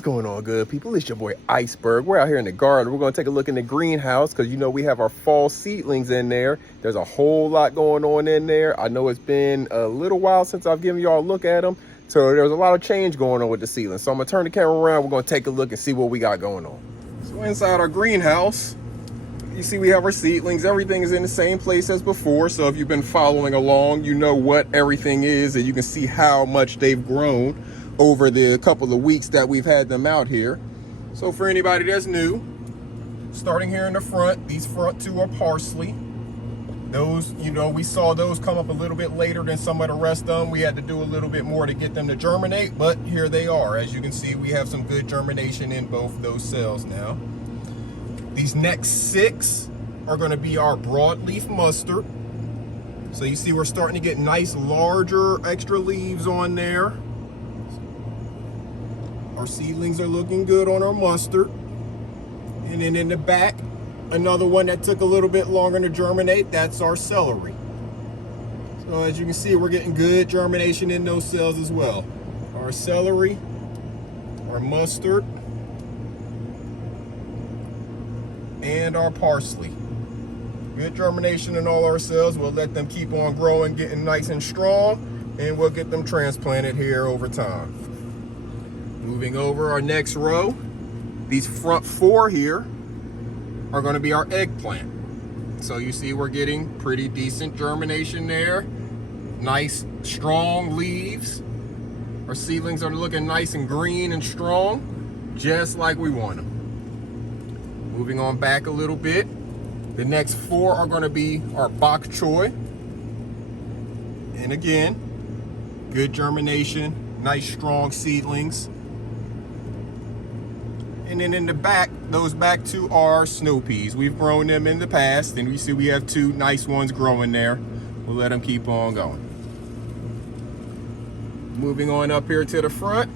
What's going on, good people? It's your boy Iceberg. We're out here in the garden. We're going to take a look in the greenhouse because, you know, we have our fall seedlings in there. There's a whole lot going on in there. I know it's been a little while since I've given y'all a look at them. So there's a lot of change going on with the seedlings. So I'm going to turn the camera around. We're going to take a look and see what we got going on. So inside our greenhouse, you see we have our seedlings. Everything is in the same place as before. So if you've been following along, you know what everything is and you can see how much they've grown over the couple of weeks that we've had them out here. So for anybody that's new, starting here in the front, these front two are parsley. Those, you know, we saw those come up a little bit later than some of the rest of them. We had to do a little bit more to get them to germinate, but here they are. As you can see, we have some good germination in both those cells now. These next 6 are going to be our broadleaf mustard. So you see we're starting to get nice, larger, extra leaves on there. Our seedlings are looking good on our mustard. And then in the back, another one that took a little bit longer to germinate, that's our celery. So as you can see, we're getting good germination in those cells as well. Our celery, our mustard, and our parsley. Good germination in all our cells. We'll let them keep on growing, getting nice and strong, and we'll get them transplanted here over time. Moving over our next row, these front 4 here are going to be our eggplant. So you see we're getting pretty decent germination there. Nice, strong leaves. Our seedlings are looking nice and green and strong, just like we want them. Moving on back a little bit, the next 4 are going to be our bok choy. And again, good germination, nice strong seedlings. And then in the back, those back 2 are snow peas. We've grown them in the past, and we see we have 2 nice ones growing there. We'll let them keep on going. Moving on up here to the front,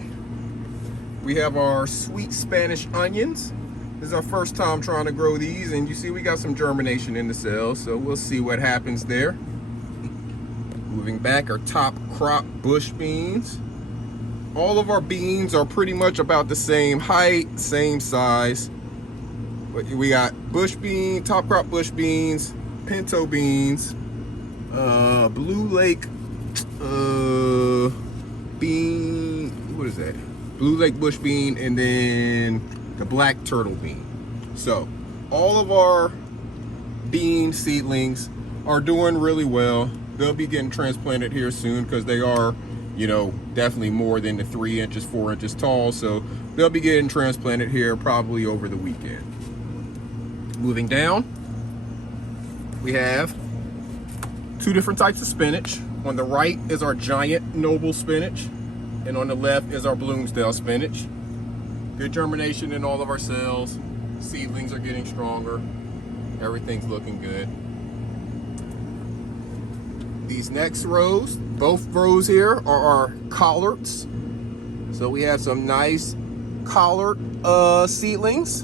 we have our sweet Spanish onions. This is our first time trying to grow these, and you see we got some germination in the cells, so we'll see what happens there. Moving back, our top crop bush beans. All of our beans are pretty much about the same height, same size. But we got bush bean, top crop bush beans, pinto beans, Blue Lake bean, what is that? Blue Lake bush bean, and then the black turtle bean. So all of our bean seedlings are doing really well. They'll be getting transplanted here soon because they are, you know, definitely more than the 3 inches, 4 inches tall. So they'll be getting transplanted here probably over the weekend. Moving down, we have 2 different types of spinach. On the right is our giant noble spinach, and on the left is our Bloomsdale spinach. Good germination in all of our cells. Seedlings are getting stronger. Everything's looking good. These next rows, both rows here are our collards. So we have some nice collard seedlings.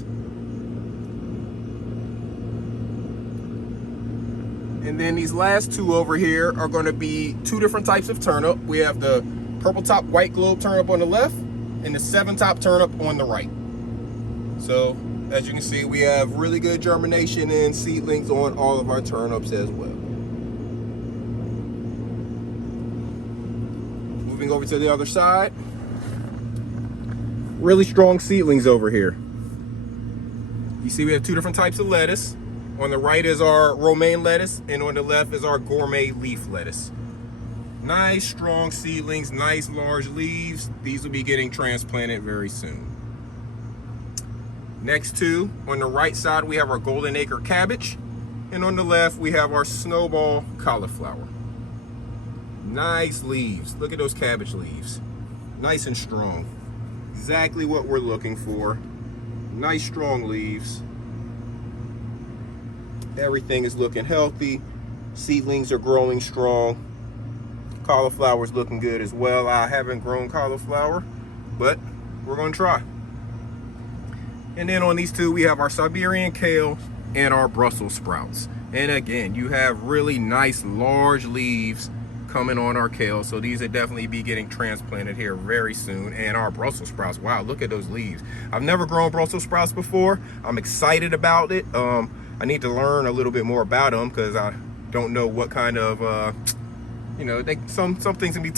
And then these last 2 over here are going to be 2 different types of turnip. We have the purple top white globe turnip on the left and the 7 top turnip on the right. So as you can see, we have really good germination and seedlings on all of our turnips as well. Moving over to the other side, really strong seedlings over here. You see we have 2 different types of lettuce. On the right is our romaine lettuce, and on the left is our gourmet leaf lettuce. Nice strong seedlings, nice large leaves. These will be getting transplanted very soon. Next 2, on the right side we have our golden acre cabbage, and on the left we have our snowball cauliflower. Nice leaves. Look at those cabbage leaves. Nice and strong. Exactly what we're looking for. Nice strong leaves. Everything is looking healthy. Seedlings are growing strong. Cauliflower is looking good as well. I haven't grown cauliflower, but we're going to try. And then on these 2, we have our Siberian kale and our Brussels sprouts. And again, you have really nice large leaves coming on our kale. So these will definitely be getting transplanted here very soon. And our Brussels sprouts, wow, look at those leaves. I've never grown Brussels sprouts before. I'm excited about it. I need to learn a little bit more about them because I don't know what kind of, you know, some things can be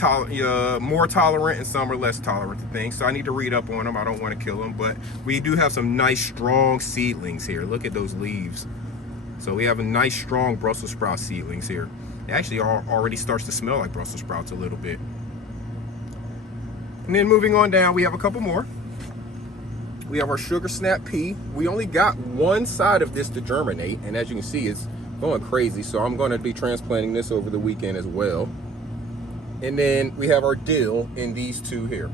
more tolerant and some are less tolerant to things. So I need to read up on them. I don't want to kill them, but we do have some nice strong seedlings here. Look at those leaves. So we have a nice strong Brussels sprout seedlings here. It actually already starts to smell like Brussels sprouts a little bit. And then moving on down, we have a couple more. We have our sugar snap pea. We only got one side of this to germinate, and as you can see, it's going crazy. So I'm going to be transplanting this over the weekend as well. And then we have our dill in these two here.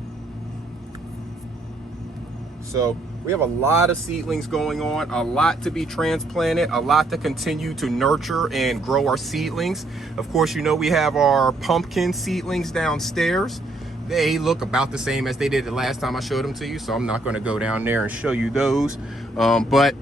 So we have a lot of seedlings going on, a lot to be transplanted, a lot to continue to nurture and grow our seedlings. Of course, you know, we have our pumpkin seedlings downstairs. They look about the same as they did the last time I showed them to you, so I'm not going to go down there and show you those. But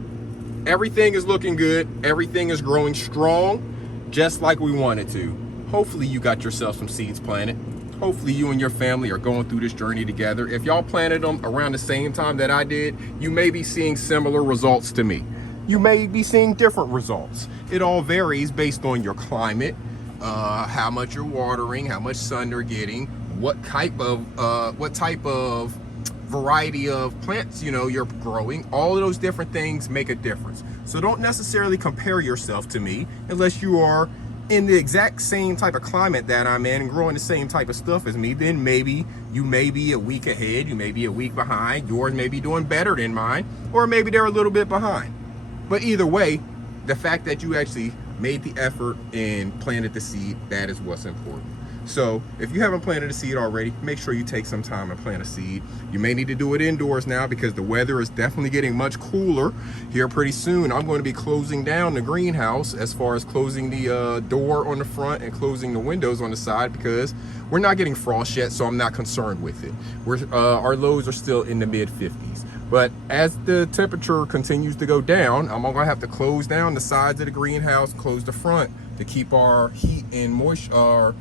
everything is looking good. Everything is growing strong, just like we wanted to. Hopefully you got yourself some seeds planted. Hopefully you and your family are going through this journey together. If y'all planted them around the same time that I did, you may be seeing similar results to me. You may be seeing different results. It all varies based on your climate, how much you're watering, how much sun they're getting, what type of variety of plants, you know, you're growing. All of those different things make a difference. So don't necessarily compare yourself to me unless you are in the exact same type of climate that I'm in and growing the same type of stuff as me. Then maybe you may be a week ahead, you may be a week behind, yours may be doing better than mine, or maybe they're a little bit behind. But either way, the fact that you actually made the effort and planted the seed, that is what's important. So if you haven't planted a seed already, make sure you take some time and plant a seed. You may need to do it indoors now because the weather is definitely getting much cooler here pretty soon. I'm going to be closing down the greenhouse as far as closing the door on the front and closing the windows on the side because we're not getting frost yet, so I'm not concerned with it. Our lows are still in the mid 50s. But as the temperature continues to go down, I'm gonna have to close down the sides of the greenhouse, close the front to keep our heat and moisture,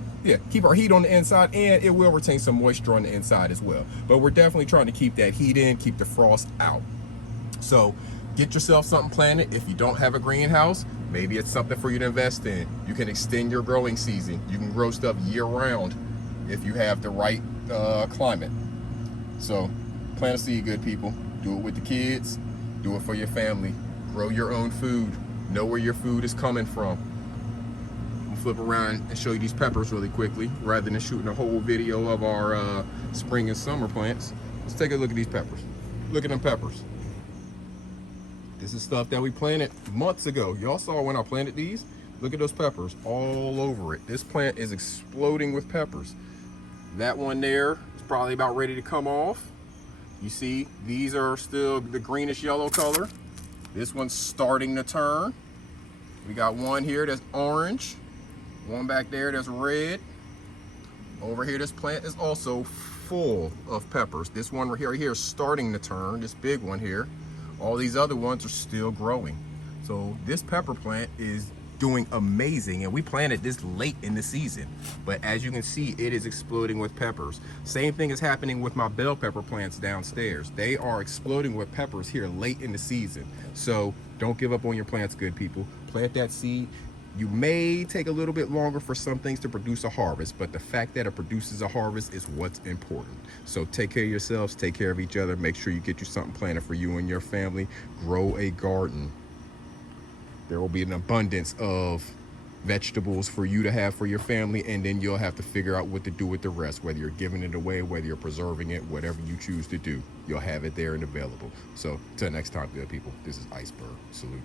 keep our heat on the inside, and it will retain some moisture on the inside as well. But we're definitely trying to keep that heat in, keep the frost out. So get yourself something planted. If you don't have a greenhouse, maybe it's something for you to invest in. You can extend your growing season. You can grow stuff year round if you have the right climate. So plant a seed, good people. Do it with the kids, do it for your family. Grow your own food. Know where your food is coming from. I'm gonna flip around and show you these peppers really quickly rather than shooting a whole video of our spring and summer plants. Let's take a look at these peppers. Look at them peppers. This is stuff that we planted months ago. Y'all saw when I planted these. Look at those peppers all over it. This plant is exploding with peppers. That one there is probably about ready to come off. You see, these are still the greenish yellow color. This one's starting to turn. We got one here that's orange. One back there that's red. Over here, this plant is also full of peppers. This one right here is starting to turn, this big one here. All these other ones are still growing. So this pepper plant is doing amazing, and we planted this late in the season, but as you can see, it is exploding with peppers. Same thing is happening with my bell pepper plants downstairs. They are exploding with peppers here late in the season. So don't give up on your plants, good people. Plant that seed. You may take a little bit longer for some things to produce a harvest, but the fact that it produces a harvest is what's important. So take care of yourselves, take care of each other, make sure you get you something planted for you and your family. Grow a garden. There will be an abundance of vegetables for you to have for your family, and then you'll have to figure out what to do with the rest, whether you're giving it away, whether you're preserving it, whatever you choose to do, you'll have it there and available. So till next time, good people, this is Iceberg. Salute.